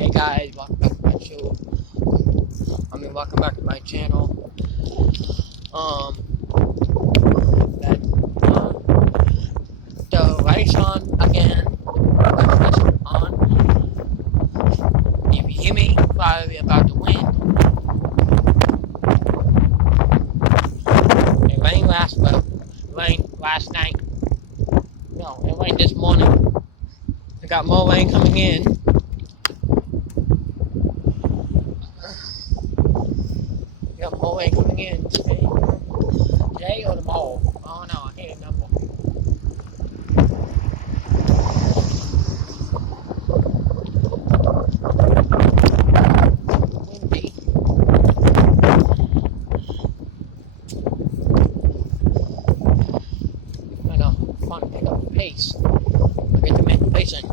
Hey guys, welcome back to my show. Welcome back to my channel. That the lights on again. On. If you hear me, probably about to win. It rained last night. No, it rained this morning. I got more rain coming in. Got more rain coming in today or tomorrow. I don't know. I can't remember. Windy. I know. I'm trying to pick up the pace. I get to make the pace in.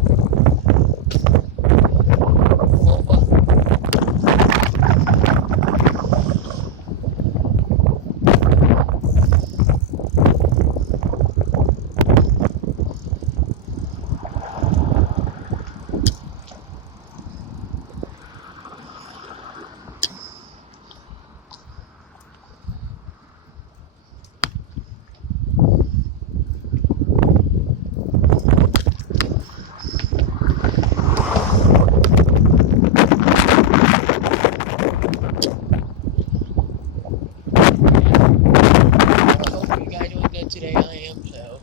Today I am, so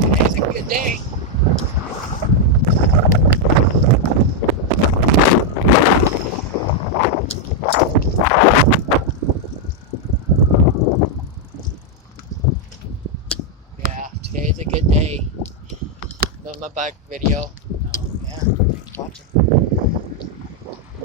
today's a good day. Yeah, today's a good day. Another my bike video. Yeah, thanks for watching.